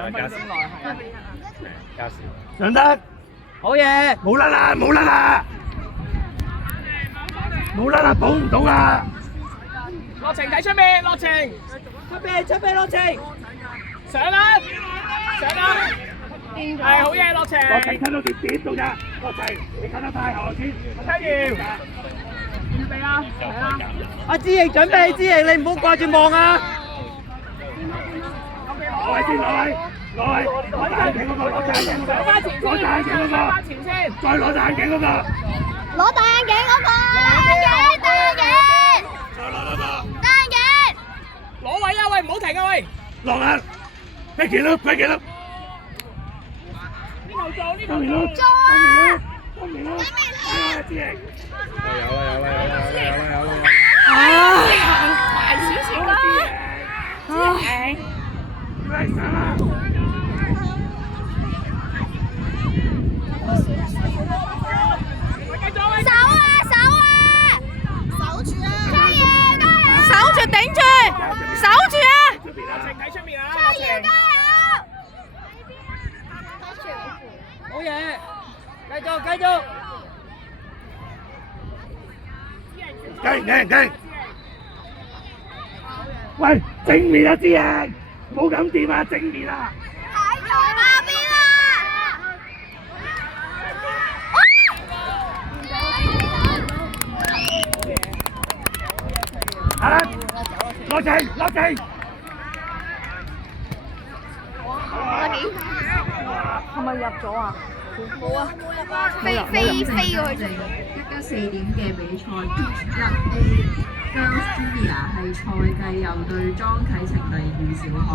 2分鐘內係啊。加時。上得，好嘢！冇甩啦，冇甩啦，冇甩啦，補唔到啊！落程睇出面，落程出邊落程，上啦上啦，係好嘢落程。落程睇到點到咋？落程你睇得太後先，聽完，準備啦，係啦。阿志瑩準備，志瑩你唔好掛住望啊！攞位先，攞位，攞隻眼鏡嗰個，攞隻眼鏡嗰個，上翻前先，攞隻眼鏡嗰個，上翻前先，再攞隻眼鏡嗰個，攞大眼鏡嗰個，大眼鏡，大眼鏡，再攞嗰個，大眼鏡，攞位啊喂，唔好停啊喂！落啊！快件啦，快件啦！呢度做，呢度當年咯，做。當年咯，啊！志瑩，有啦！行快少少啦，志瑩，快上啦！手啊手啊，守住啊，加油加油，守住頂住，守住啊，落程睇出面啊！加油加油，好嘢，繼續繼續。勁！喂，正面啊，志瑩，冇咁掂啊，正面啊！喺左下邊啊！啊！落程！係咪入咗啊？冇啊！飛過去。1+4點嘅比賽，1A Girls Junior 係賽季又對莊啟程第2小學。